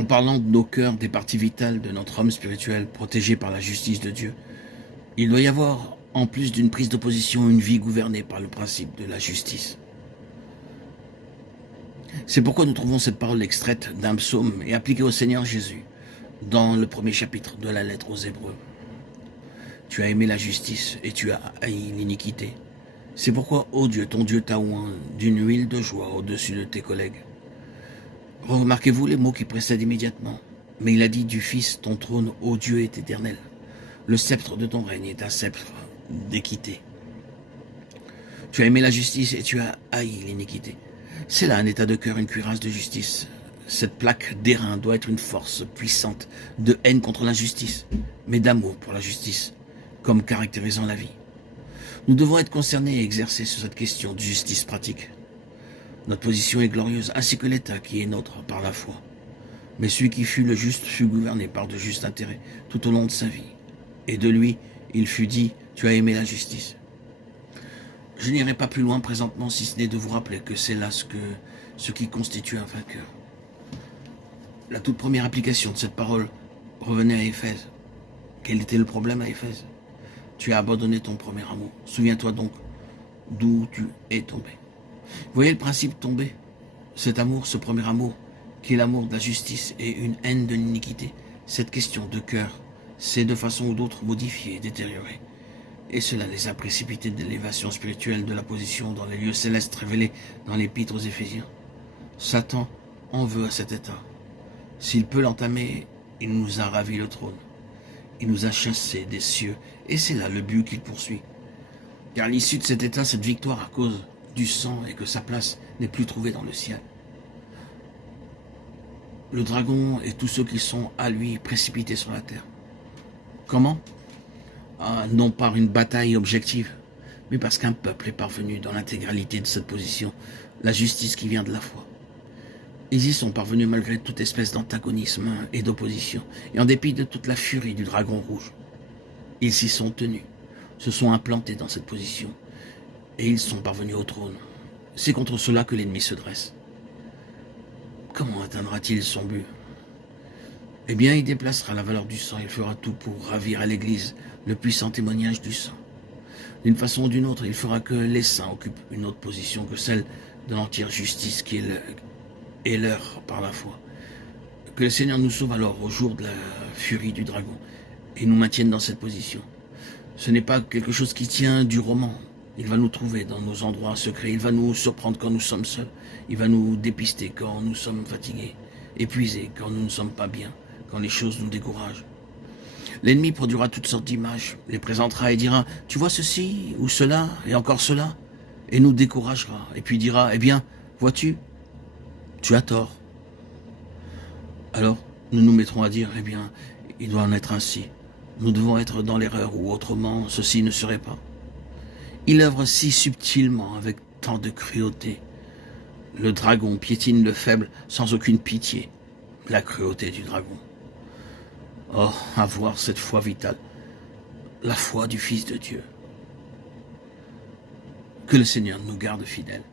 en parlant de nos cœurs, des parties vitales de notre homme spirituel protégé par la justice de Dieu. Il doit y avoir, en plus d'une prise d'opposition, une vie gouvernée par le principe de la justice. C'est pourquoi nous trouvons cette parole extraite d'un psaume et appliquée au Seigneur Jésus, dans le premier chapitre de la lettre aux Hébreux. Tu as aimé la justice et tu as haï l'iniquité. C'est pourquoi, ô Dieu, ton Dieu t'a oint d'une huile de joie au-dessus de tes collègues. Remarquez-vous les mots qui précèdent immédiatement. Mais il a dit du Fils, ton trône, ô Dieu, est éternel. Le sceptre de ton règne est un sceptre d'équité. Tu as aimé la justice et tu as haï l'iniquité. C'est là un état de cœur, une cuirasse de justice. Cette plaque d'airain doit être une force puissante de haine contre l'injustice, mais d'amour pour la justice, comme caractérisant la vie. Nous devons être concernés et exercer sur cette question de justice pratique. Notre position est glorieuse, ainsi que l'état qui est nôtre par la foi. Mais celui qui fut le juste fut gouverné par de justes intérêts tout au long de sa vie. Et de lui, il fut dit, tu as aimé la justice. Je n'irai pas plus loin présentement, si ce n'est de vous rappeler que c'est là ce qui constitue un vainqueur. La toute première application de cette parole revenait à Éphèse. Quel était le problème à Éphèse? Tu as abandonné ton premier amour. Souviens-toi donc d'où tu es tombé. Vous voyez le principe tombé? Cet amour, ce premier amour, qui est l'amour de la justice et une haine de l'iniquité, cette question de cœur, c'est de façon ou d'autre modifié et détérioré. Et cela les a précipités de l'élévation spirituelle de la position dans les lieux célestes révélés dans l'épître aux Éphésiens. Satan en veut à cet état. S'il peut l'entamer, il nous a ravi le trône. Il nous a chassés des cieux, et c'est là le but qu'il poursuit. Car l'issue de cet état, cette victoire à cause du sang, et que sa place n'est plus trouvée dans le ciel. Le dragon et tous ceux qui sont à lui précipités sur la terre. Comment? Non par une bataille objective, mais parce qu'un peuple est parvenu dans l'intégralité de cette position, la justice qui vient de la foi. Ils y sont parvenus malgré toute espèce d'antagonisme et d'opposition, et en dépit de toute la furie du dragon rouge. Ils s'y sont tenus, se sont implantés dans cette position, et ils sont parvenus au trône. C'est contre cela que l'ennemi se dresse. Comment atteindra-t-il son but? Eh bien, il déplacera la valeur du sang, il fera tout pour ravir à l'Église le puissant témoignage du sang. D'une façon ou d'une autre, il fera que les saints occupent une autre position que celle de l'entière justice qui est leur par la foi. Que le Seigneur nous sauve alors au jour de la furie du dragon et nous maintienne dans cette position. Ce n'est pas quelque chose qui tient du roman. Il va nous trouver dans nos endroits secrets, il va nous surprendre quand nous sommes seuls, il va nous dépister quand nous sommes fatigués, épuisés quand nous ne sommes pas bien, quand les choses nous découragent. L'ennemi produira toutes sortes d'images, les présentera et dira « Tu vois ceci ou cela et encore cela ?» et nous découragera et puis dira « Eh bien, vois-tu, tu as tort. » Alors, nous nous mettrons à dire « Eh bien, il doit en être ainsi. Nous devons être dans l'erreur ou autrement ceci ne serait pas. » Il œuvre si subtilement avec tant de cruauté. Le dragon piétine le faible sans aucune pitié. La cruauté du dragon. Oh, avoir cette foi vitale, la foi du Fils de Dieu. Que le Seigneur nous garde fidèles.